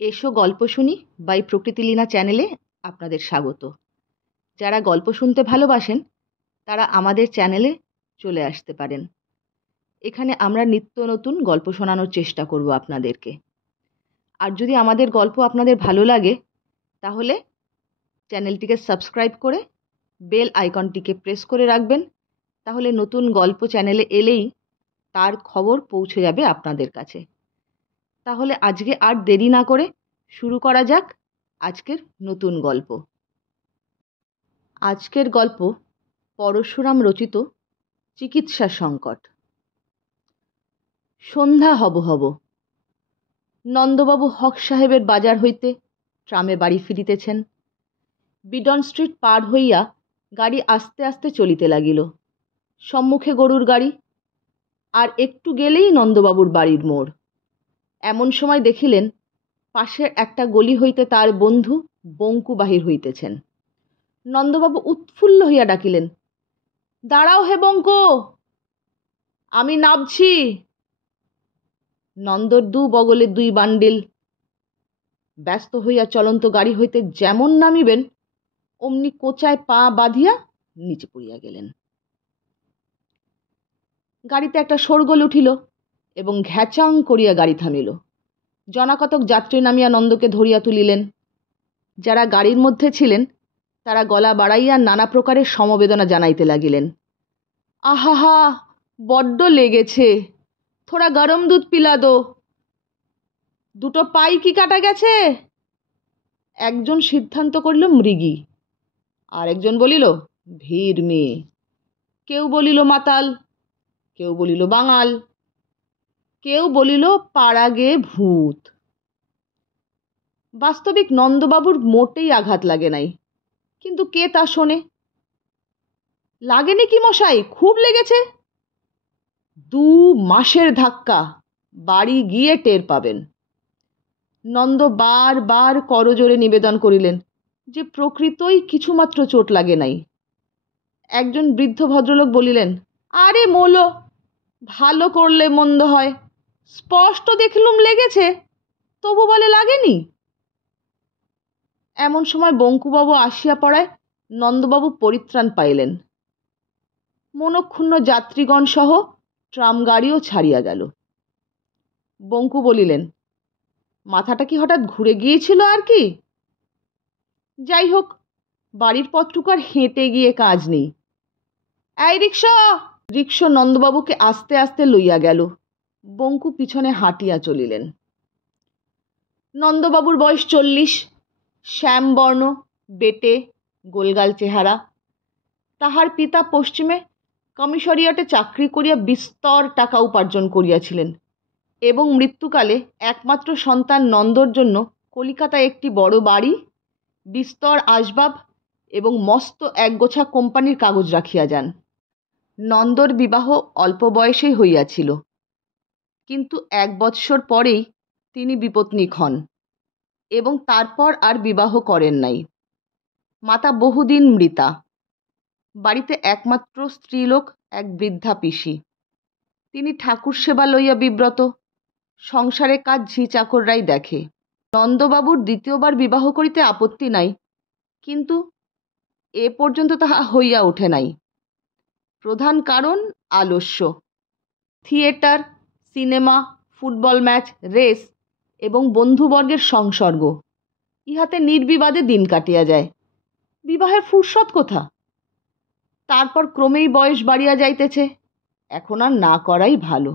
এসো গল্প শুনি বাই প্রকৃতিলীনা চ্যানেলে আপনাদের স্বাগত। যারা গল্প শুনতে ভালোবাসেন তারা আমাদের চ্যানেলে চলে আসতে পারেন। এখানে আমরা নিত্য নতুন গল্প শোনানোর চেষ্টা করব আপনাদেরকে। আর যদি আমাদের গল্প আপনাদের ভালো লাগে তাহলে চ্যানেলটিকে সাবস্ক্রাইব করে বেল আইকনটিকে প্রেস করে রাখবেন। তাহলে নতুন গল্প চ্যানেলে এলেই তার খবর পৌঁছে যাবে আপনাদের কাছে। তাহলে আজকে আর দেরি না করে শুরু করা যাক আজকের নতুন গল্প। আজকের গল্প পরশুরাম রচিত চিকিৎসা সংকট। সন্ধ্যা হব হব। নন্দবাবু হক সাহেবের বাজার হইতে ট্রামে বাড়ি ফিরিতেছেন। বিডন স্ট্রিট পার হইয়া গাড়ি আস্তে আস্তে চলিতে লাগিল। সম্মুখে গরুর গাড়ি, আর একটু গেলেই নন্দবাবুর বাড়ির মোড়। এমন সময় দেখিলেন পাশের একটা গলি হইতে তার বন্ধু বঙ্কু বাহির হইতেছেন। নন্দবাবু উৎফুল্ল হইয়া ডাকিলেন, দাঁড়াও হে বঙ্কু, আমি নামছি। নন্দর দু বগলে দুই বান্ডিল। ব্যস্ত হইয়া চলন্ত গাড়ি হইতে যেমন নামিবেন অমনি কোচায় পা বাঁধিয়া নিচে পড়িয়া গেলেন। গাড়িতে একটা শোরগোল উঠিল এবং ঘ্যাচাং করিয়া গাড়ি থামিল। জনাকতক যাত্রী নামিয়া নন্দকে ধরিয়া তুলিলেন। যারা গাড়ির মধ্যে ছিলেন তারা গলা বাড়াইয়া নানা প্রকারের সমবেদনা জানাইতে লাগিলেন। আহাহা, বড্ড লেগেছে, থোড়া গরম দুধ পিলা দো। দুটো পাই কি কাটা গেছে? একজন সিদ্ধান্ত করিল মৃগী, আর একজন বলিল ভীর মেয়ে। কেউ বলিল মাতাল, কেউ বলিল বাঙাল, কেউ বলিল পাড়াগে ভূত। বাস্তবিক নন্দবাবুর মোটেই আঘাত লাগে নাই, কিন্তু কে তা শোনে? লাগেনি কি মশাই, খুব লেগেছে। 2 মাসের ধাক্কা, বাড়ি গিয়ে টের পাবেন। নন্দ বার বার করজোরে নিবেদন করিলেন যে প্রকৃতই কিছুমাত্র চোট লাগে নাই। একজন বৃদ্ধ ভদ্রলোক বলিলেন, আরে মোলো, ভালো করলে মন্দ হয়, স্পষ্ট দেখলুম লেগেছে, তবু বলে লাগেনি। এমন সময় বঙ্কুবাবু আসিয়া পড়ায় নন্দবাবু পরিত্রাণ পাইলেন। মনক্ষুণ্ণ যাত্রীগণ সহ ট্রাম গাড়িও ছাড়িয়া গেল। বঙ্কু বলিলেন, মাথাটা কি হঠাৎ ঘুরে গিয়েছিল আর কি? যাই হোক, বাড়ির পথটুকু আর হেঁটে গিয়ে কাজ নেই। এই রিক্সা! রিক্সা নন্দবাবুকে আস্তে আস্তে লইয়া গেল। বঙ্কু পিছনে হাঁটিয়া চলিলেন। নন্দবাবুর বয়স 40, শ্যামবর্ণ, বেটে, গোলগাল চেহারা। তাহার পিতা পশ্চিমে কমিশরিয়াটে চাকরি করিয়া বিস্তর টাকা উপার্জন করিয়াছিলেন এবং মৃত্যুকালে একমাত্র সন্তান নন্দর জন্য কলিকাতায় একটি বড় বাড়ি, বিস্তর আসবাব এবং মস্ত একগোছা কোম্পানির কাগজ রাখিয়া যান। নন্দর বিবাহ অল্প বয়সেই হইয়াছিল, কিন্তু 1 বৎসর পরেই তিনি বিপত্নিক হন এবং তারপর আর বিবাহ করেন নাই। মাতা বহুদিন মৃতা। বাড়িতে একমাত্র স্ত্রীলোক এক বৃদ্ধা পিসি। তিনি ঠাকুর সেবা লইয়া বিব্রত। সংসারে কাজ ঝি চাকররাই দেখে। নন্দবাবুর দ্বিতীয়বার বিবাহ করিতে আপত্তি নাই, কিন্তু এ পর্যন্ত তাহা হইয়া ওঠে নাই। প্রধান কারণ আলস্য। Theatre, cinema, football match, race এবং বন্ধুবর্গের সংসর্গ, ইহাতে নির্বিবাদে দিন কাটিয়া যায়। বিবাহের ফুরসত কোথা? তারপর ক্রমেই বয়স বাড়িয়া যাইতেছে, এখন আর না করাই ভালো।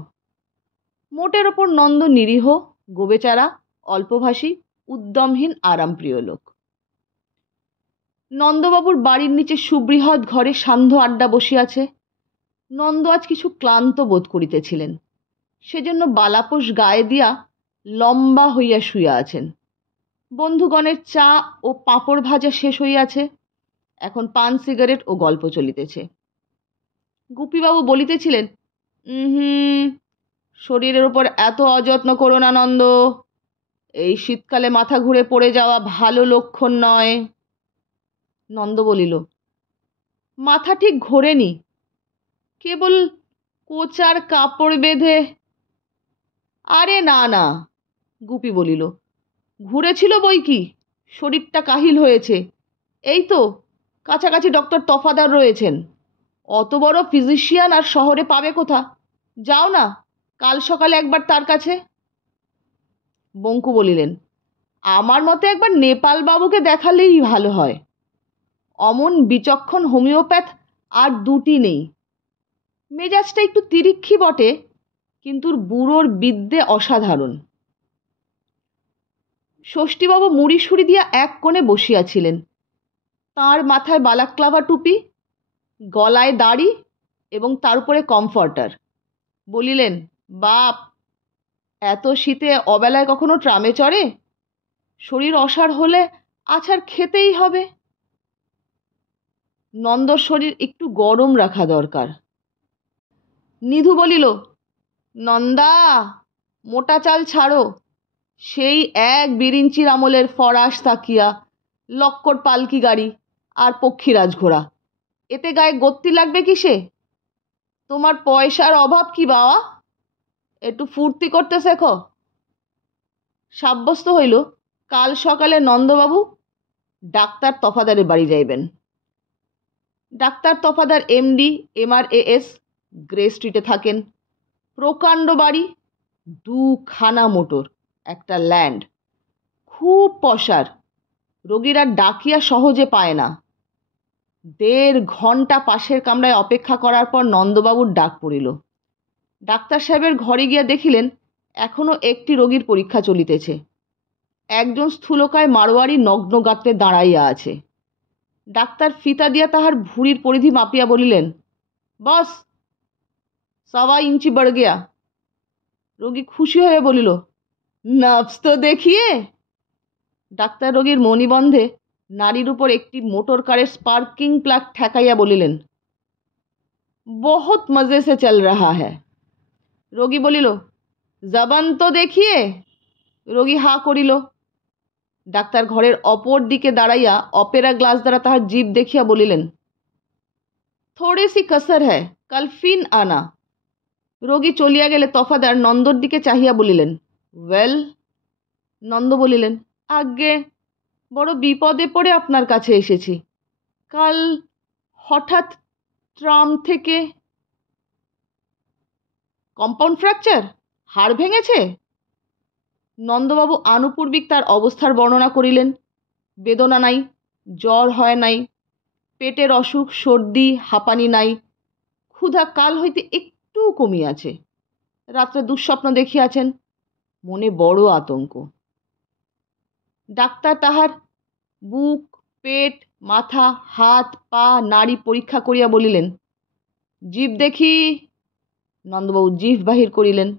মোটের ওপর নন্দ নিরীহ, গোবেচারা, অল্পভাষী, উদ্যমহীন, আরামপ্রিয় লোক। নন্দবাবুর বাড়ির নিচে সুবৃহৎ ঘরে সান্ধ্য আড্ডা বসিয়াছে। নন্দ আজ কিছু ক্লান্ত বোধ করিতেছিলেন, সেজন্য বালাপোষ গায়ে দিয়া লম্বা হইয়া শুইয়া আছেন। বন্ধুগণের চা ও পাঁপড় ভাজা শেষ হইয়াছে, এখন পান, সিগারেট ও গল্প চলিতেছে। গুপিবাবু বলিতেছিলেন, শরীরের ওপর এত অযত্ন করো না নন্দ, এই শীতকালে মাথা ঘুরে পড়ে যাওয়া ভালো লক্ষণ নয়। নন্দ বলিল, মাথা ঠিক ঘোরেনি, কেবল কোচার কাপড় বেঁধে। আরে না না, গুপি বলিল, ঘুরেছিল বই কি, শরীরটা কাহিল হয়েছে। এই তো কাছাকাছি ডক্টর তফাদার রয়েছেন, অত বড় ফিজিশিয়ান আর শহরে পাবে কোথা? যাও না, কাল সকালে একবার তার কাছে। বঙ্কু বলিলেন, আমার মতে একবার নেপাল বাবুকে দেখালেই ভালো হয়। অমন বিচক্ষণ হোমিওপ্যাথ আর দুটি নেই। মেজাজটা একটু তিরিক্ষি বটে, কিন্তু বুড়োর বিদ্যে অসাধারণ। ষষ্ঠীবাবু মুড়ি সুড়ি দিয়া এক কোণে বসিয়াছিলেন। তাঁর মাথায় বালাক্লাভা টুপি, গলায় দাড়ি এবং তার উপরে কমফর্টার। বলিলেন, বাপ, এত শীতে অবেলায় কখনো ট্রামে চড়ে? শরীর অসাড় হলে আছাড় খেতেই হবে। নন্দর শরীর একটু গরম রাখা দরকার। নিধু বলিল, নন্দা, মোটা চাল ছাড়ো। সেই এক বিরিঞ্চির আমলের ফরাস তাকিয়া, লক্কর পালকি গাড়ি আর পক্ষীরাজ ঘোড়া, এতে গায়ে গত্তি লাগবে কিসে? তোমার পয়সার অভাব কি বাবা? একটু ফুর্তি করতে শেখো। সাব্যস্ত হইল কাল সকালে নন্দবাবু ডাক্তার তফাদারের বাড়ি যাইবেন। Doctor Tafadar MD MRAS, grey স্ট্রিটে থাকেন। প্রকাণ্ড বাড়ি, দুখানা মোটর, একটা ল্যান্ড, খুব পশার। রোগীরা ডাকিয়া সহজে পায় না। 1.5 ঘন্টা পাশের কামরায় অপেক্ষা করার পর নন্দবাবুর ডাক পড়িল। ডাক্তার সাহেবের ঘরে গিয়া দেখিলেন এখনো একটি রোগীর পরীক্ষা চলিতেছে। একজন স্থূলকায় মারোয়ারি নগ্ন গাত্রে দাঁড়াইয়া আছে। ডাক্তার ফিতা দিয়া তাহার ভুঁড়ির পরিধি মাপিয়া বলিলেন, বস, 1.25 ইঞ্চি बढ़ गया। রোগী খুশি হয়ে বলিল, নার্ভস তো দেখিয়ে। ডাক্তার রোগীর মণিবন্ধে নাড়ির উপর একটি মোটর কারের স্পার্কিং প্লাগ ঠেকাইয়া বলিলেন, বহুত মজে সে চল রাহা হ্যায়। রোগী বলিল, জবান তো দেখিয়ে। রোগী হা করিল। ডাক্তার ঘরের অপর দিকে দাঁড়াইয়া অপেরা গ্লাস দ্বারা তাহার জিভ দেখিয়া বলিলেন, থোড়ে সি কসর হ্যায়, কাল ফিন আনা। রোগী চলিয়া গেলে তফাদার নন্দর দিকে চাহিয়া বলিলেন, ওয়েল? নন্দ বলিলেন, আজ্ঞে, বড় বিপদে পড়ে আপনার কাছে এসেছি। কাল হঠাৎ ট্রাম থেকে। Compound fracture? হাড় ভেঙেছে? নন্দবাবু আনুপূর্বিক তার অবস্থার বর্ণনা করিলেন। বেদনা নাই, জ্বর হয় নাই, পেটের অসুখ, সর্দি, হাঁপানি নাই, ক্ষুধা কাল হইতে একটু কমিয়াছে, রাত্রে দুঃস্বপ্ন দেখিয়াছেন, মনে বড় আতঙ্ক। ডাক্তার তাহার বুক, পেট, মাথা, হাত, পা, নাড়ি পরীক্ষা করিয়া বলিলেন, জিভ দেখি। নন্দবাবু জিভ বাহির করিলেন।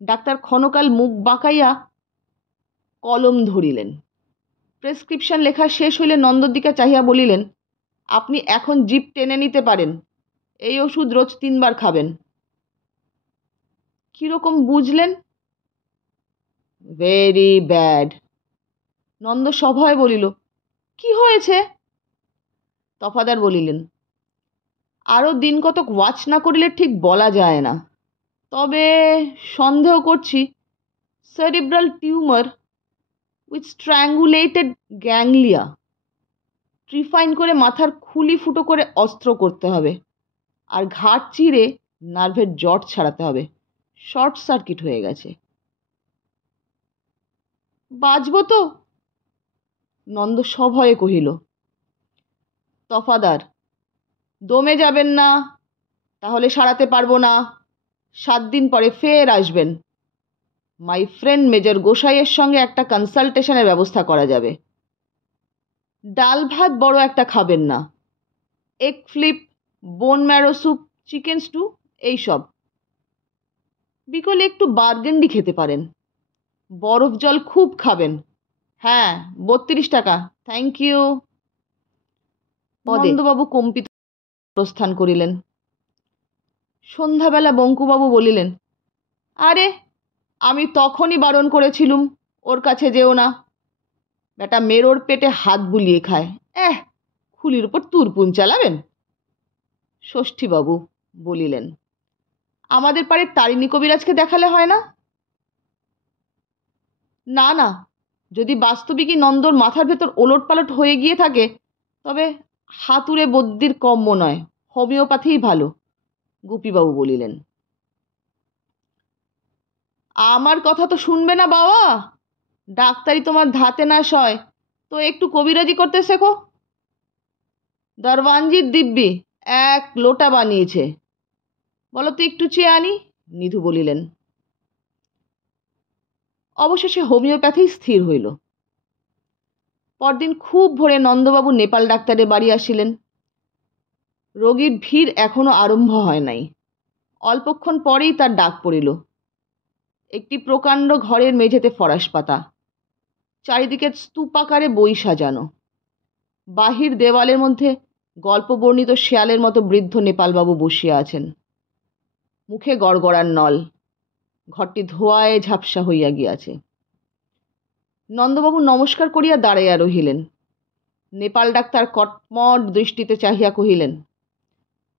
ডাক্তার ক্ষণকাল মুখ বাঁকাইয়া কলম ধরিলেন। প্রেসক্রিপশন লেখা শেষ হইলে নন্দর দিকে চাহিয়া বলিলেন, আপনি এখন জিভ টেনে নিতে পারেন। এই ওষুধ রোজ 3 বার খাবেন। কিরকম বুঝলেন? Very bad. নন্দ সভয়ে বলিল, কি হয়েছে? তফাদার বলিলেন, আরও দিন কতক ওয়াচ না করিলে ঠিক বলা যায় না, তবে সন্দেহ করছি সেরিব্রাল টিউমার উইথ স্ট্র্যাঙ্গুলেটেড গ্যাংলিয়া। ট্রিফাইন করে মাথার খুলি ফুটো করে অস্ত্র করতে হবে, আর ঘাট চিরে নার্ভের জট ছাড়াতে হবে। শর্ট সার্কিট হয়ে গেছে। বাঁচব তো? নন্দ সভয়ে কহিল। তফাদার, দমে যাবেন না, তাহলে সারাতে পারবো না। 7 দিন পরে ফের আসবেন। মাই ফ্রেন্ড মেজর গোসাইয়ের সঙ্গে একটা কনসালটেশনের ব্যবস্থা করা যাবে। ডাল ভাত বড় একটা খাবেন না। Egg flip, bone marrow soup, chicken stew, এইসব। বিকলে একটু বার্গেন্ডি খেতে পারেন। বরফ জল খুব খাবেন। হ্যাঁ, 32 টাকা, থ্যাংক ইউ। নন্দবাবু কম্পিত প্রস্থান করিলেন। সন্ধ্যাবেলা বঙ্কুবাবু বলিলেন, আরে, আমি তখনই বারণ করেছিলুম ওর কাছে যেও না। বেটা মেরোর পেটে হাত বুলিয়ে খায়। খুলির উপর তুরপুন চালাবেন? ষষ্ঠীবাবু বলিলেন, আমাদের পাড়ের তারিণী কবিরাজকে দেখালে হয় না? না না, যদি বাস্তবিকই নন্দর মাথার ভেতর ওলটপালট হয়ে গিয়ে থাকে তবে হাতুড়ে বদ্যির কম্য নয়, হোমিওপ্যাথিই ভালো, গুপিবাবু বলিলেন। আমার কথা তো শুনবে না বাবা? ডাক্তারি তোমার ধাতে না সয় তো একটু কবিরাজি করতে শেখো। দরওয়ানজির দিব্যি এক লোটা বানিয়েছে, বলো তো একটু চেয়ে আনি, নিধু বলিলেন। অবশেষে হোমিওপ্যাথি স্থির হইল। পরদিন খুব ভোরে নন্দবাবু নেপাল ডাক্তারের বাড়ি আসিলেন। রোগীর ভিড় এখনো আরম্ভ হয় নাই। অল্পক্ষণ পরেই তার ডাক পড়িল। একটি প্রকাণ্ড ঘরের মেঝেতে ফরাস পাতা, চারিদিকে স্তূপাকারে বই সাজানো। বাহির দেওয়ালের মধ্যে গল্প বর্ণিত শেয়ালের মতো বৃদ্ধ নেপালবাবু বসিয়া আছেন, মুখে গড়গড়ার নল। ঘরটি ধোঁয়ায় ঝাপসা হইয়া গিয়াছে। নন্দবাবু নমস্কার করিয়া দাঁড়াইয়া রহিলেন। নেপাল ডাক্তার কটমট দৃষ্টিতে চাহিয়া কহিলেন,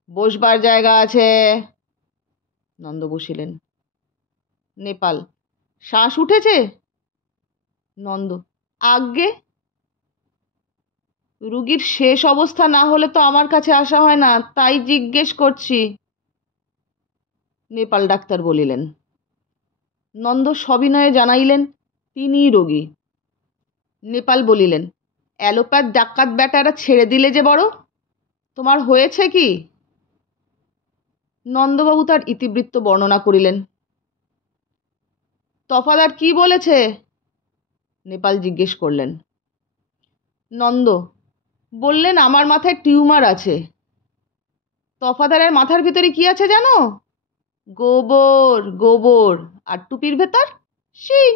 বসবার জায়গা আছে? নন্দ বসিলেন। নেপাল, শ্বাস উঠেছে? নন্দ, আজ্ঞে। রুগীর শেষ অবস্থা না হলে তো আমার কাছে আসা হয় না, তাই জিজ্ঞেস করছি, নেপাল ডাক্তার বলিলেন। নন্দ সবিনয়ে জানাইলেন তিনিই রোগী। নেপাল বলিলেন, অ্যালোপ্যাথ ডাক্তার ব্যাটারা ছেড়ে দিলে যে বড়, তোমার হয়েছে কি? নন্দবাবু তার ইতিবৃত্ত বর্ণনা করিলেন। তফাদার কি বলেছে? নেপাল জিজ্ঞেস করলেন। নন্দ বললেন, আমার মাথায় টিউমার আছে। তফাদারের মাথার ভিতরে কি আছে জানো? গোবর। গোবর। আর টুপির ভেতর শিং,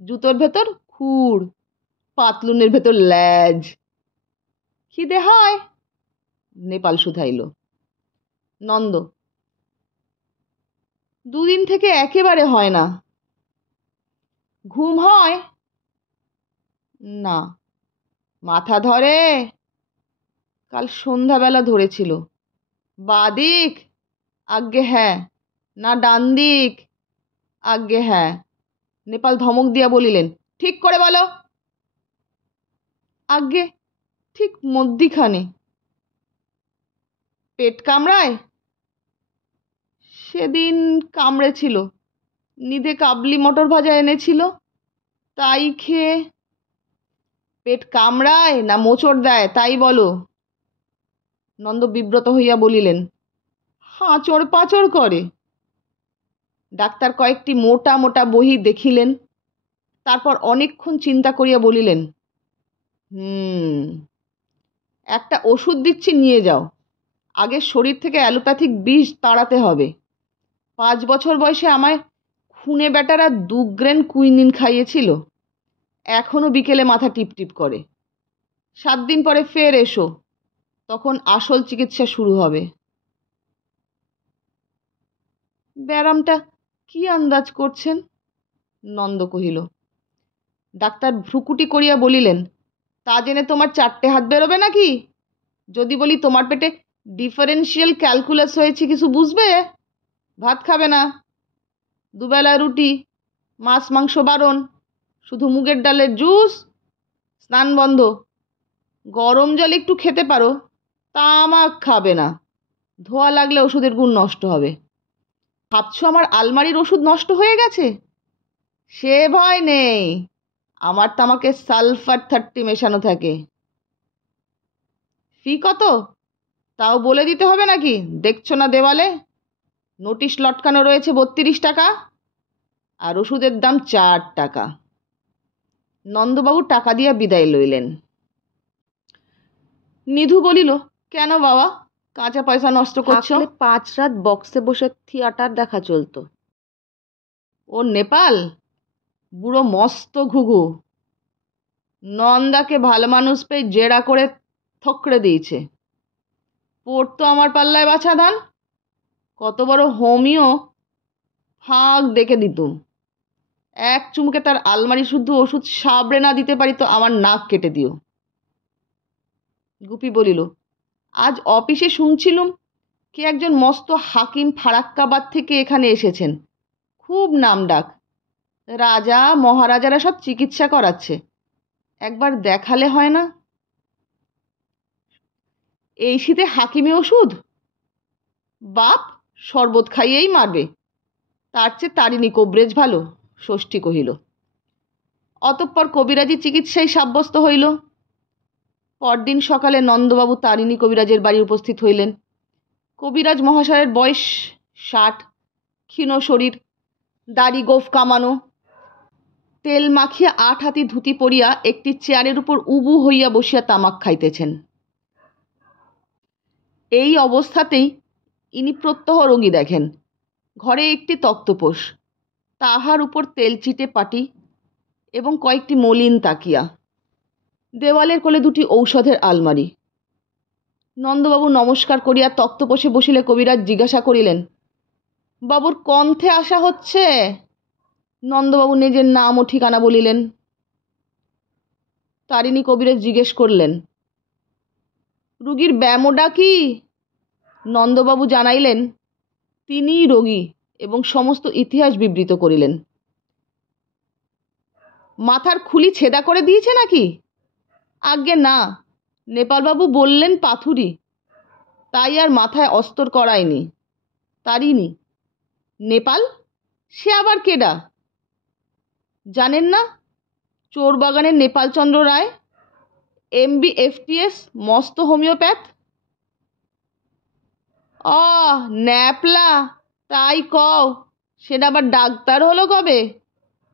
জুতোর ভেতর খুর, পাতলুনের ভেতর ল্যাজ। খিদে হয়? নেপাল শুধাইল। নন্দ, দুদিন থেকে একেবারে হয় না। ঘুম হয়? না। মাথা ধরে? কাল সন্ধ্যাবেলা ধরেছিল। বাদিক? আজ্ঞে হ্যাঁ। না ডান দিক? আজ্ঞে হ্যাঁ। নেপাল ধমক দিয়া বলিলেন, ঠিক করে বলো। আজ্ঞে ঠিক মধ্যিখানে। পেট কামড়ায়? সেদিন কামড়েছিল। নিধে কাবলি মটর ভাজা এনেছিল, তাই খেয়ে। পেট কামড়ায় না মোচড় দেয় তাই বলো। নন্দ বিব্রত হইয়া বলিলেন, হাঁচড় পাঁচড় করে। ডাক্তার কয়েকটি মোটা মোটা বহি দেখিলেন, তারপর অনেকক্ষণ চিন্তা করিয়া বলিলেন, একটা ওষুধ দিচ্ছি, নিয়ে যাও। আগে শরীর থেকে অ্যালোপ্যাথিক বিষ তাড়াতে হবে। 5 বছর বয়সে আমায় খুনে বেটারা 2 গ্রেন কুইনিন খাইয়েছিল। এখনো বিকেলে মাথা টিপটিপ করে। 7 দিন পরে ফের এসো, তখন আসল চিকিৎসা শুরু হবে। ব্যারামটা কি আন্দাজ করছেন? নন্দ কহিল। ডাক্তার ভ্রুকুটি করিয়া বলিলেন, তা জেনে তোমার 4টে হাত বেরোবে নাকি? যদি বলি তোমার পেটে ডিফারেন্সিয়াল ক্যালকুলাস হয়েছে, কিছু বুঝবে? ভাত খাবে না, দুবেলা রুটি, মাছ মাংস বারণ, শুধু মুগের ডালের জুস, স্নান বন্ধ। গরম জল একটু খেতে পারো, তামাক খাবে না, ধোয়া লাগলে ওষুধের গুণ নষ্ট হবে। ভাবছো আমার আলমারির ওষুধ নষ্ট হয়ে গেছে? সে ভয় নেই, আমার তামাকে সালফার 30 মেশানো থাকে। ফি কত তাও বলে দিতে হবে নাকি? দেখছো না দেওয়ালে নোটিশ লটকানো রয়েছে 32 টাকা, আর ওষুধের দাম 4 টাকা। নন্দবাবু টাকা দিয়া বিদায় লইলেন। নিধু বলিল, কেন বাবা কাঁচা পয়সা নষ্ট করছো? 5 রাত বক্সে বসে থিয়েটার দেখা চলতো। ও নেপাল বুড়ো মস্ত ঘুঘু, নন্দাকে ভালো মানুষ পেয়ে জেরা করে থকড়ে দিয়েছে। পড়তো আমার পাল্লায় বাছা ধান। কত বড় হোমিও, ফাঁক দেখে দিতুম। এক চুমুকে তার আলমারি শুদ্ধ ওষুধ সাবড়ে না দিতে পারি তো আমার নাক কেটে দিও। গুপি বলিল, আজ অফিসে শুনছিলুম কে একজন মস্ত হাকিম ফারাক্কাবাদ থেকে এখানে এসেছেন, খুব নাম ডাক। রাজা মহারাজারা সব চিকিৎসা করাচ্ছে, একবার দেখালে হয় না? এই শীতে হাকিমি ওষুধ? বাপ শরবত খাইয়েই মারবে, তার চেয়ে তারিণী কবরেজ ভালো, ষষ্ঠী কহিল। অতঃপর কবিরাজি চিকিৎসায় সাব্যস্ত হইল। পরদিন সকালে নন্দবাবু তারিণী কবিরাজের বাড়ি উপস্থিত হইলেন। কবিরাজ মহাশয়ের বয়স 60, ক্ষীণ শরীর, দাড়ি গোঁফ কামানো, তেল মাখিয়া 8 হাতি ধুতি পরিয়া একটি চেয়ারের উপর উবু হইয়া বসিয়া তামাক খাইতেছেন। এই অবস্থাতেই ইনি প্রত্যহ রোগী দেখেন। ঘরে একটি তক্তপোষ, তাহার উপর তেলচিটে পাটি এবং কয়েকটি মলিন তাকিয়া, দেওয়ালের কোলে 2টি ঔষধের আলমারি। নন্দবাবু নমস্কার করিয়া তক্তপোষে বসিলে কবিরাজ জিজ্ঞাসা করিলেন, বাবুর কণ্ঠে আসা হচ্ছে? নন্দবাবু নিজের নাম ও ঠিকানা বলিলেন। তারিণী কবিরাজ জিজ্ঞেস করলেন, রুগীর ব্যামোটা কি? নন্দবাবু জানাইলেন তিনিই রোগী এবং সমস্ত ইতিহাস বিবৃত করিলেন। মাথার খুলি ছেদা করে দিয়েছে নাকি? আজ্ঞে না, নেপালবাবু বললেন পাথুরি, তাই আর মাথায় অস্তর করায়নি। তারিণী, নেপাল? সে আবার কেডা? জানেন না? চোরবাগানের নেপালচন্দ্র রায়, MBFTS, মস্ত হোমিওপ্যাথ। ন্যাপলা, তাই কও, সেটা আবার ডাক্তার হলো কবে?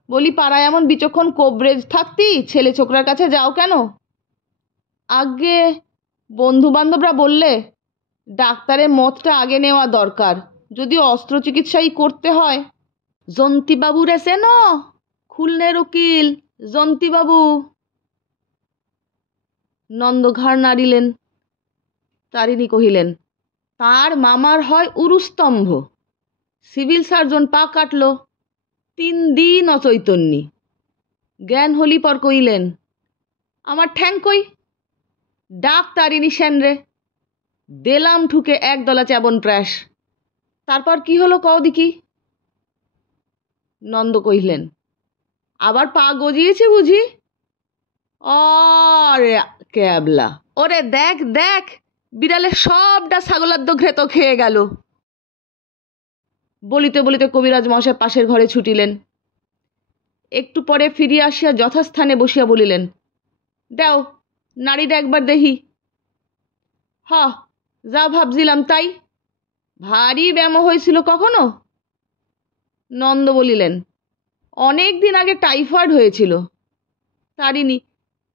বলি, পাড়ায় এমন বিচক্ষণ কবরেজ থাকতি ছেলে ছোকরার কাছে যাও কেন? আগে বন্ধু বান্ধবরা বললে ডাক্তারের মতটা আগে নেওয়া দরকার, যদি অস্ত্রচিকিৎসাই করতে হয়। জন্তিবাবু রেছে ন, খুলনের উকিল জন্তিবাবু। নন্দ ঘাড় নাড়িলেন। তারিণী কহিলেন, তার মামার হয় উরুস্তম্ভ, সিভিল সার্জন পা কাটল, 3 দিন অচৈতন্যী। জ্ঞান হলি পর কইলেন, আমার ঠ্যাং কই? ডাক তারিণী সেন রে। দিলাম ঠুকে 1 দলা চ্যাবন প্র্যাস। তারপর কি হলো কও দেখি? নন্দ কহিলেন, আবার পা গজিয়েছে বুঝি? অরে ক্যাবলা, ওরে দেখ দেখ, বিড়ালের সবটা ছাগলাদ্য ঘ্রেত খেয়ে গেল। বলিতে বলিতে কবিরাজ মশাই পাশের ঘরে ছুটিলেন। একটু পরে ফিরিয়া আসিয়া যথাস্থানে বসিয়া বলিলেন, দাও নাড়িটা একবার দেখি। যা ভাবছিলাম তাই। ভারী ব্যামো হয়েছিল কখনো? নন্দ বলিলেন, অনেক দিন আগে টাইফয়েড হয়েছিল। তারিণী,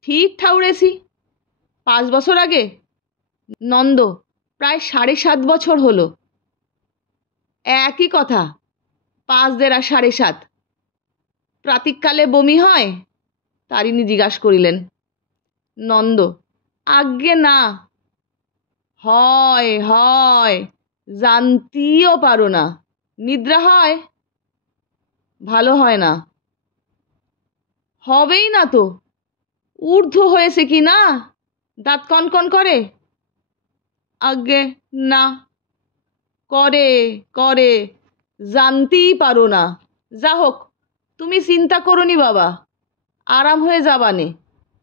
ঠিক ঠাউরেছি। 5 বছর আগে? নন্দ, প্রায় 7.5 বছর হলো। একই কথা, 5 দেড়া 7.5। প্রাতিকালে বমি হয়? তারিণী জিজ্ঞাসা করিলেন। নন্দ, আজ্ঞে না। হয় হয়, জানতেও পারো না। নিদ্রা হয়? ভালো হয় না। হবেই না তো, ঊর্ধ্ব হয়েছে কি না? দাঁত কনকন করে? আজ্ঞে না। করে করে, জানতেই পারো না। যা হোক, তুমি চিন্তা করোনি বাবা, আরাম হয়ে যাবানে,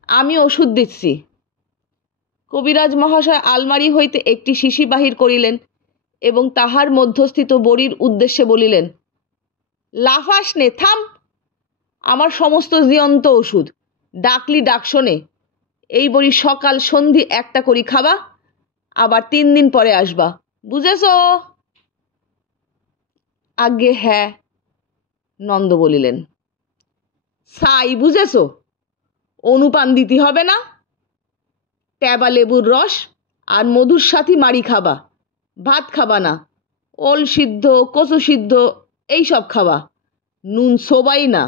আমি ওষুধ দিচ্ছি। কবিরাজ মহাশয় আলমারি হইতে একটি শিশি বাহির করিলেন এবং তাহার মধ্যস্থিত বড়ির উদ্দেশ্যে বলিলেন, লাফাস নে, থাম। আমার সমস্ত জীয়ন্ত ওষুধ, ডাকলি ডাক শোনে। এই বড়ি সকাল সন্ধি একটা করি খাবা, আবার 3 দিন পরে আসবা, বুঝেছ? আজ্ঞে হ্যাঁ, নন্দ বলিলেন। সাই বুঝেছ? অনুপান দিতে হবে না। ট্যাবা লেবুর রস আর মধুর সাথী মারি খাবা, ভাত খাবা না। ওল সিদ্ধ, কচু সিদ্ধ এইসব খাবা, নুন সোবাই না।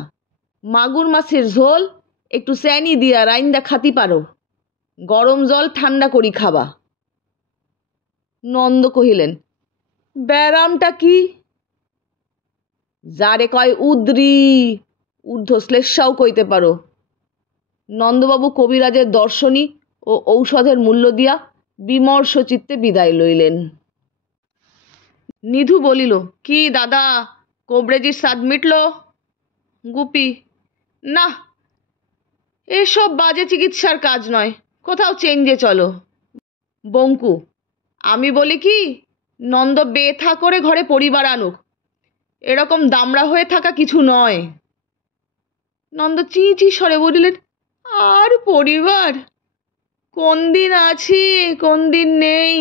মাগুর মাছের ঝোল একটু চ্যানি দিয়া রাইন্দা খাতি পারো, গরম জল ঠান্ডা করি খাবা। নন্দ কহিলেন, ব্যারামটা কি? যারে কয় উদ্রি, ঊর্ধ্বশ্লেষাও কইতে পারো। নন্দবাবু কবিরাজের দর্শনী ও ঔষধের মূল্য দিয়া বিমর্ষ চিত্তে বিদায় লইলেন। নিধু বলিল, কি দাদা, কবরেজির স্বাদ মিটল? গুপি: না, এসব বাজে চিকিৎসার কাজ নয়, কোথাও চেঞ্জে চলো। বঙ্কু: আমি বলি কি, নন্দ বেথা করে ঘরে পরিবার আনুক, এরকম দামড়া হয়ে থাকা কিছু নয়। নন্দ চি স্বরে বলিলেন: আর পরিবার? কোন দিন আছি, কোন দিন নেই,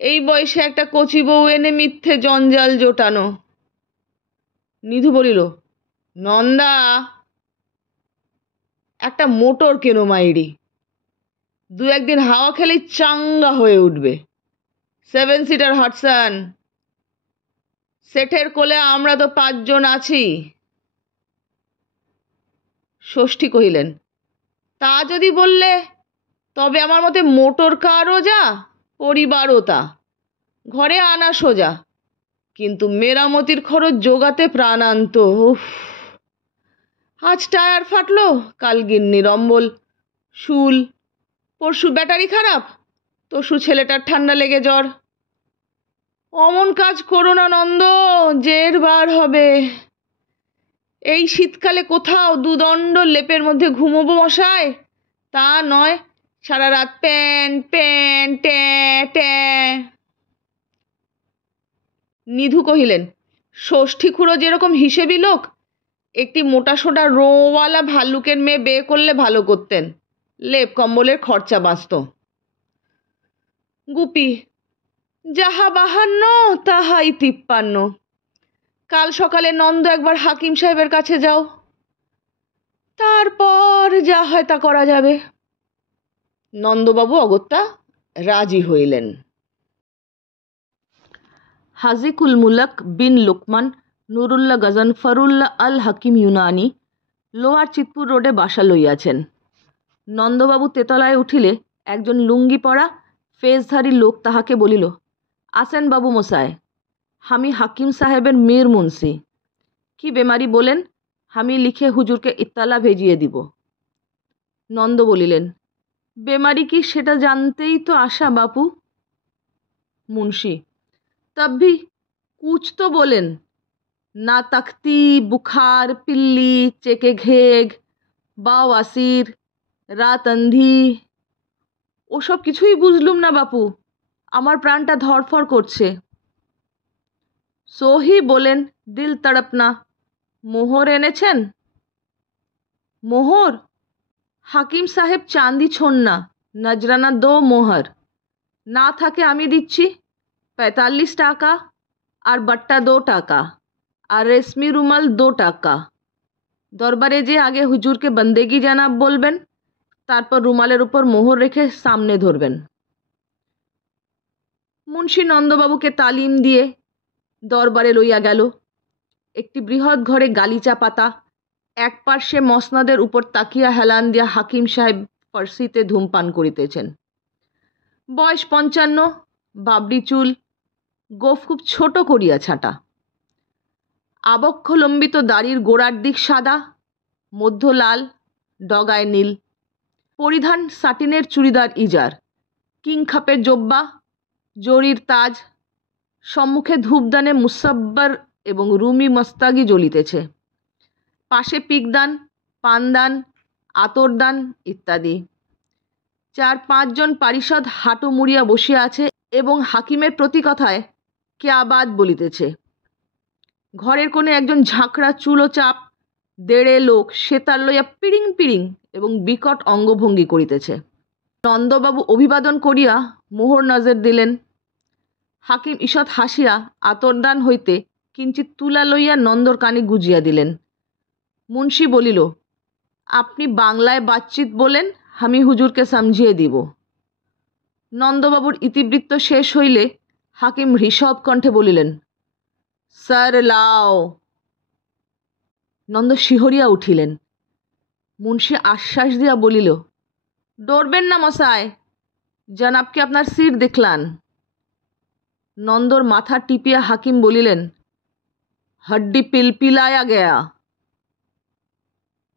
এই বয়সে একটা কচি বউ এনে মিথ্যে জঞ্জাল জোটানো। নিধু বলিল: নন্দা, একটা মোটর কেনো মাইরি, 2-1 দিন হাওয়া খেলেই চাঙ্গা হয়ে উঠবে। 7 সিটার হটসান, সেঠের কোলে আমরা তো 5 জন আছি। ষষ্ঠী কহিলেন: তা যদি বললে, তবে আমার মতে মোটর কারও যা, পরিবারও তা, ঘরে আনা সোজা, কিন্তু মেরামতির খরচ জোগাতে প্রাণান্ত। উফ, আজ টায়ার ফাটলো, কাল গিন্নির অম্বল, শুল, পরশু ব্যাটারি খারাপ, তরশু ছেলেটার ঠান্ডা লেগে জ্বর। অমন কাজ করো না নন্দ, জের বার হবে। এই শীতকালে কোথাও 2 দণ্ড লেপের মধ্যে ঘুমোবো মশাই, তা নয়, সারা রাত প্যান প্যান ট্যাঁ ট্যাঁ। নিধু কহিলেন: ষষ্ঠী খুড়ো যেরকম হিসেবি লোক, একটি মোটাসোটা রোঁওয়ালা ভাল্লুকের মেয়ে বিয়ে করলে ভালো করতেন, লেপ কম্বলের খরচা বাঁচত। গুপি: যাহা 52 তাহাই 53। কাল সকালে নন্দ একবার হাকিম সাহেবের কাছে যাও, তারপর যা হয় তা করা যাবে। নন্দবাবু অগত্যা রাজি হইলেন। হাজিকুল মুলক বিন লুকমান নুরুল্লাহ গজনফরুল্লাহ আল হাকিম ইউনানি লোয়ার চিতপুর রোডে বাসা লইয়াছেন। নন্দবাবু তেতলায় উঠিলে একজন লুঙ্গি পরা ফেসধারী লোক তাহাকে বলিল: আসেন বাবু মশায়, আমি হাকিম সাহেবের মীর মুন্সি। কি বেমারি বলেন, আমি লিখে হুজুরকে ইত্তালা ভেজিয়ে দিব। নন্দ বলিলেন: বেমারি কি সেটা জানতেই তো আসা বাপু। মুন্সি: तब भी कुछ तो बोलेन, ना तख्ती, बुखार, पिल्ली, चेके घेग, বাওয়াসির, রাত আন্ধি, ওসব কিছুই বুঝলুম না বাপু, আমার প্রাণটা ধরফর করছে। সোহি বলেন, দিল তড়পনা। মোহর এনেছেন? মোহর? হাকিম সাহেব চাঁদি ছোন না, নজরানা 2 মোহর। না থাকে আমি দিচ্ছি 45 টাকা, আর বাট্টা 2 টাকা, আর রেশমি রুমাল 2 টাকা। দরবারে যে আগে হুজুরকে বন্দেগি জানাব বলবেন, তারপর রুমালের উপর মোহর রেখে সামনে ধরবেন। মুন্সি নন্দবাবুকে তালিম দিয়ে দরবারে লইয়া গেল। একটি বৃহৎ ঘরে গালিচা পাতা, এক পার্শ্বে মসনদের উপর তাকিয়া হেলান দিয়া হাকিম সাহেব ফার্সিতে ধূমপান করিতেছেন। বয়স 55, বাবরি চুল, গোফ খুব ছোট করিয়া ছাটা, আবক্ষলম্বিত দাড়ির গোড়ার দিক সাদা, মধ্য লাল, ডগায় নীল। পরিধান সাটিনের চুড়িদার ইজার, কিংখাপের জোব্বা, জরির তাজ, সম্মুখে ধূপদানে মুসাব্বার এবং রুমি মস্তাগি জ্বলিতেছে, পাশে পিকদান, পানদান, আতরদান ইত্যাদি। 4-5 জন পারিষদ হাঁটু মুড়িয়া বসিয়া আছে এবং হাকিমের প্রতি কথায় কেয়াবাদ বলিতেছে। ঘরের কোণে একজন ঝাঁকড়া চুলো চাপ 1.5 লোক সেতার লইয়া পিড়িং পিড়িং এবং বিকট অঙ্গভঙ্গি করিতেছে। নন্দবাবু অভিবাদন করিয়া মোহর নজর দিলেন। হাকিম ঈষৎ হাসিয়া আতরদান হইতে কিঞ্চিত তুলা লইয়া নন্দর কানে গুজিয়া দিলেন। মুন্সি বলিল, আপনি বাংলায় বাতচিত বলেন, আমি হুজুরকে সমঝিয়ে দিব। নন্দবাবুর ইতিবৃত্ত শেষ হইলে হাকিম ঋষভ কণ্ঠে বলিলেন, স্যার লাও। নন্দ শিহরিয়া উঠিলেন। মুন্সি আশ্বাস দিয়া বলিল, ডরবেন না মশাই, জনাবকে আপনার সিট দেখলান। নন্দর মাথা টিপিয়া হাকিম বলিলেন, হড্ডি পিলপিলায়া গেয়া।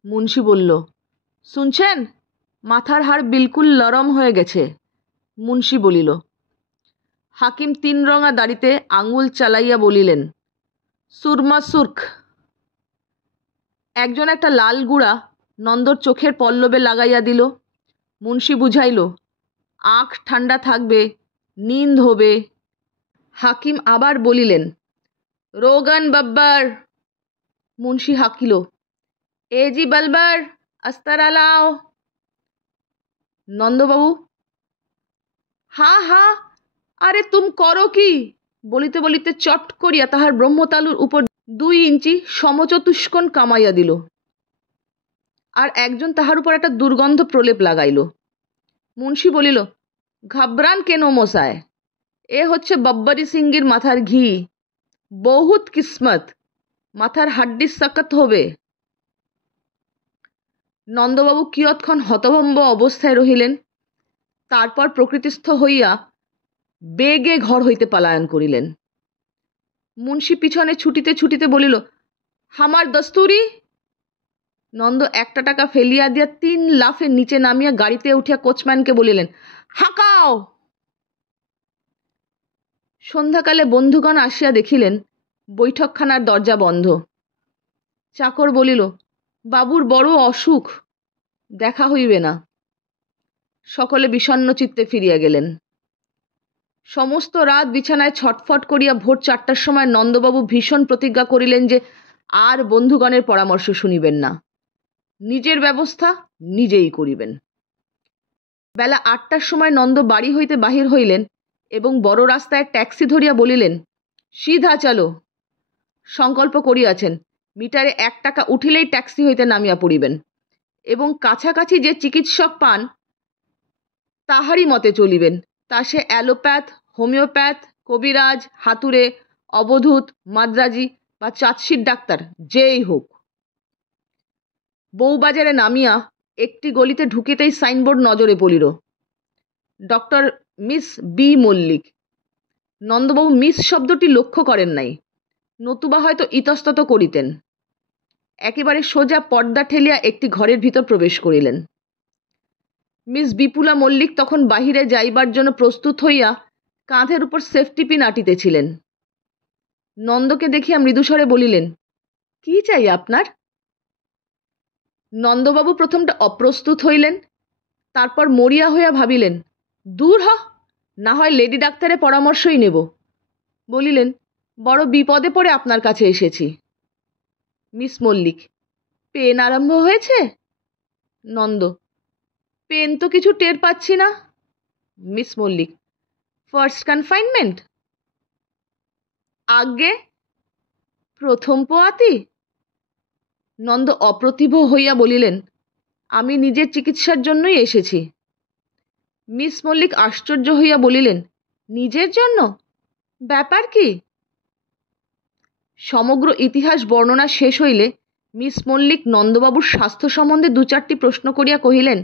মুন্সি বলল, শুনছেন, মাথার হাড় বিলকুল নরম হয়ে গেছে। মুন্সি বলিল। হাকিম 3 রঙা দাড়িতে আঙুল চালাইয়া বলিলেন, সুরমা সুর্খ। একজন একটা লাল গুঁড়া নন্দর চোখের পল্লবে লাগাইয়া দিল। মুন্সি বুঝাইল, আঁখ ঠান্ডা থাকবে, নিন্দ হবে। হাকিম আবার বলিলেন, রোগন বাব্বার। মুন্সি হাঁকিল, এ জি বলবার, আস্তার আলাও। নন্দবাবু, হা হা, আরে তুম করো কি বলিতে বলিতে চট করিয়া তাহার ব্রহ্মতালুর উপর 2 ইঞ্চি সমচতুষ্কোণ কামাইয়া দিল, আর একজন তাহার উপর একটা দুর্গন্ধ প্রলেপ লাগাইল। মুন্সি বলিল, ঘাবরান কেন মশায়, এ হচ্ছে বব্বরি সিংগির মাথার ঘি, বহুত কিসমত, মাথার হাড্ডি সাকত হবে। নন্দবাবু কিয়ৎক্ষণ হতভম্ব অবস্থায় রহিলেন, তারপর প্রকৃতিস্থ হইয়া বেগে ঘর হইতে পলায়ন করিলেন। মুন্সি পিছনে ছুটিতে ছুটিতে বলিল, হামার দস্তুরি। নন্দ 1 টাকা ফেলিয়া দিয়া 3 লাফে নিচে নামিয়া গাড়িতে উঠিয়া কোচম্যানকে বলিলেন, হাঁকাও। সন্ধ্যাকালে বন্ধুগণ আসিয়া দেখিলেন বৈঠকখানার দরজা বন্ধ। চাকর বলিল, বাবুর বড় অসুখ, দেখা হইবে না। সকলে বিষণ্ণ চিত্তে ফিরিয়া গেলেন। সমস্ত রাত বিছানায় ছটফট করিয়া ভোর 4টার সময় নন্দবাবু ভীষণ প্রতিজ্ঞা করিলেন যে আর বন্ধুগণের পরামর্শ শুনিবেন না, নিজের ব্যবস্থা নিজেই করিবেন। বেলা 8টার সময় নন্দ বাড়ি হইতে বাহির হইলেন এবং বড় রাস্তায় ট্যাক্সি ধরিয়া বলিলেন, সিধা চলো। সংকল্প করিয়াছেন মিটারে 1 টাকা উঠিলেই ট্যাক্সি হইতে নামিয়া পড়িবেন এবং কাছাকাছি যে চিকিৎসক পান তাহারই মতে চলিবেন, তা সে অ্যালোপ্যাথ, হোমিওপ্যাথ, কবিরাজ, হাতুড়ে, অবধূত, মাদ্রাজি বা চাঁদশির ডাক্তার যেই হোক। বউবাজারে নামিয়া একটি গলিতে ঢুকিতেই সাইনবোর্ড নজরে পড়িল, doctor miss B Mallick. নন্দবাবু miss শব্দটি লক্ষ্য করেন নাই, নতুবা হয়তো ইতস্তত করিতেন। একেবারে সোজা পর্দা ঠেলিয়া একটি ঘরের ভিতর প্রবেশ করিলেন। মিস বিপুলা মল্লিক তখন বাহিরে যাইবার জন্য প্রস্তুত হইয়া কাঁধের উপর সেফটি পিন আটিতেছিলেন। নন্দকে দেখিয়া মৃদুস্বরে বলিলেন, কি চাই আপনার? নন্দবাবু প্রথমটা অপ্রস্তুত হইলেন, তারপর মরিয়া হইয়া ভাবিলেন, দূর হ, না হয় লেডি ডাক্তারের পরামর্শই নেব। বলিলেন, বড় বিপদে পড়ে আপনার কাছে এসেছি। মিস মল্লিক, পেন আরম্ভ হয়েছে? নন্দ, পেন তো কিছু টের পাচ্ছি না। Miss Mallick, first confinement? আজ্ঞে, প্রথম পোয়াতি। নন্দ অপ্রতিভ হইয়া বলিলেন, আমি নিজের চিকিৎসার জন্যই এসেছি। মিস মল্লিক আশ্চর্য হইয়া বলিলেন, নিজের জন্য? ব্যাপার কি? সমগ্র ইতিহাস বর্ণনা শেষ হইলে মিস মল্লিক নন্দবাবুর স্বাস্থ্য সম্বন্ধে 2-4টি প্রশ্ন করিয়া কহিলেন,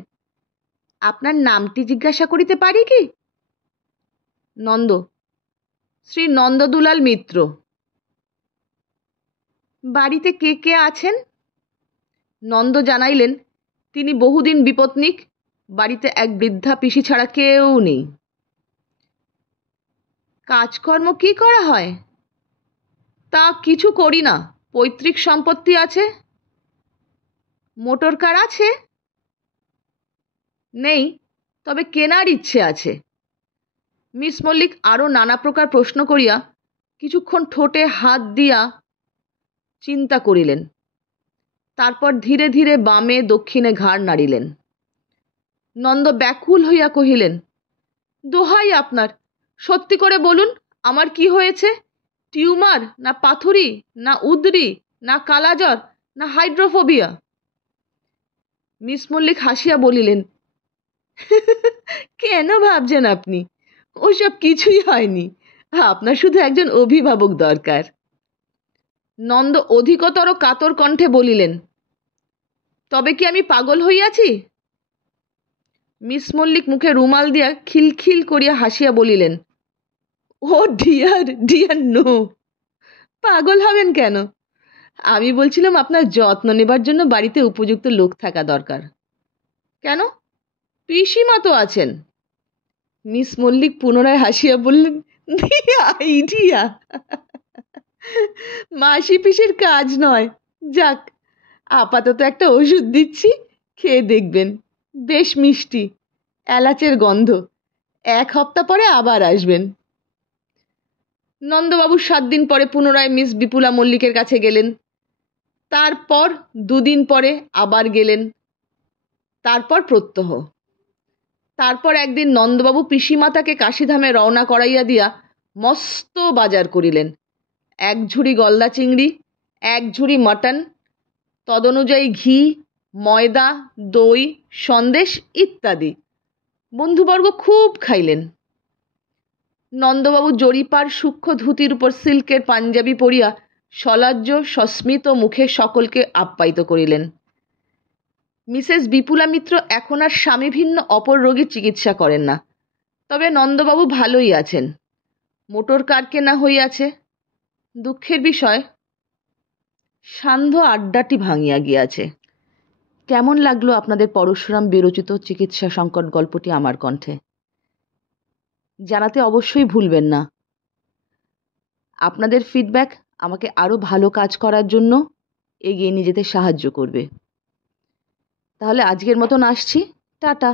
আপনার নামটি জিজ্ঞাসা করিতে পারি কি? নন্দ, শ্রী নন্দদুলাল মিত্র। বাড়িতে কে কে আছেন? নন্দ জানাইলেন, তিনি বহুদিন বিপত্নিক, বাড়িতে এক বৃদ্ধা পিসি ছাড়া কেউ নেই। কাজকর্ম কি করা হয়? তা কিছু করি না, পৈতৃক সম্পত্তি আছে। মোটর কার আছে? নেই, তবে কেনার ইচ্ছে আছে। মিস মল্লিক আরও নানা প্রকার প্রশ্ন করিয়া কিছুক্ষণ ঠোঁটে হাত দিয়া চিন্তা করিলেন, তারপর ধীরে ধীরে বামে দক্ষিণে ঘাড় নাড়িলেন। নন্দ ব্যাকুল হইয়া কহিলেন, দোহাই আপনার, সত্যি করে বলুন, আমার কি হয়েছে? টিউমার, না পাথুরি, না উদরি, না কালাজ্বর, না হাইড্রোফোবিয়া? মিস মল্লিক হাসিয়া বলিলেন, কেন ভাবছেন আপনি? ওসব কিছুই হয়নি, আপনার শুধু একজন অভিভাবক দরকার। নন্দ অধিকতর কাতর কণ্ঠে বলিলেন, তবে কি আমি পাগল হইয়াছি? মিস মল্লিক মুখে রুমাল দিয়া খিলখিল করিয়া হাসিয়া বলিলেন, ও ডিয়ার ডিয়ার নো, পাগল হবেন কেন? আমি বলছিলাম আপনার যত্ন নেবার জন্য বাড়িতে উপযুক্ত লোক থাকা দরকার। কেন, পিসিমা তো আছেন। মিস মল্লিক পুনরায় হাসিয়া বললেন, আইডিয়া, মাসি পিসির কাজ নয়। যাক, আপাতত একটা ওষুধ দিচ্ছি, খেয়ে দেখবেন, বেশ মিষ্টি, এলাচের গন্ধ। 1 সপ্তাহ পরে আবার আসবেন। নন্দবাবু 7 দিন পরে পুনরায় মিস বিপুলা মল্লিকের কাছে গেলেন। তারপর 2 দিন পরে আবার গেলেন। তারপর প্রত্যহ। তারপর একদিন নন্দবাবু পিসিমাতাকে কাশীধামে রওনা করাইয়া দিয়া মস্ত বাজার করিলেন। 1 ঝুড়ি গলদা চিংড়ি, 1 ঝুড়ি মটন, তদনুযায়ী ঘি, ময়দা, দই, সন্দেশ ইত্যাদি। বন্ধুবর্গ খুব খাইলেন। নন্দবাবু জরিপার সূক্ষ্ম ধুতির উপর সিল্কের পাঞ্জাবি পরিয়া সলজ্জ সস্মিত মুখে সকলকে আপ্যায়িত করিলেন। মিসেস বিপুলা মিত্র এখন আর স্বামীভিন্ন অপর রোগীর চিকিৎসা করেন না। তবে নন্দবাবু ভালোই আছেন। মোটর কার কেনা হইয়াছে। দুঃখের বিষয়, সান্ধ্য আড্ডাটি ভাঙিয়া গিয়াছে। কেমন লাগলো আপনাদের পরশুরাম বিরচিত চিকিৎসা সংকট গল্পটি আমার কণ্ঠে? জানাতে অবশ্যই ভুলবেন না। আপনাদের ফিডব্যাক আমাকে আরও ভালো কাজ করার জন্য এগিয়ে নিয়ে যেতে সাহায্য করবে। তাহলে আজকের মতন আসছি। টাটা।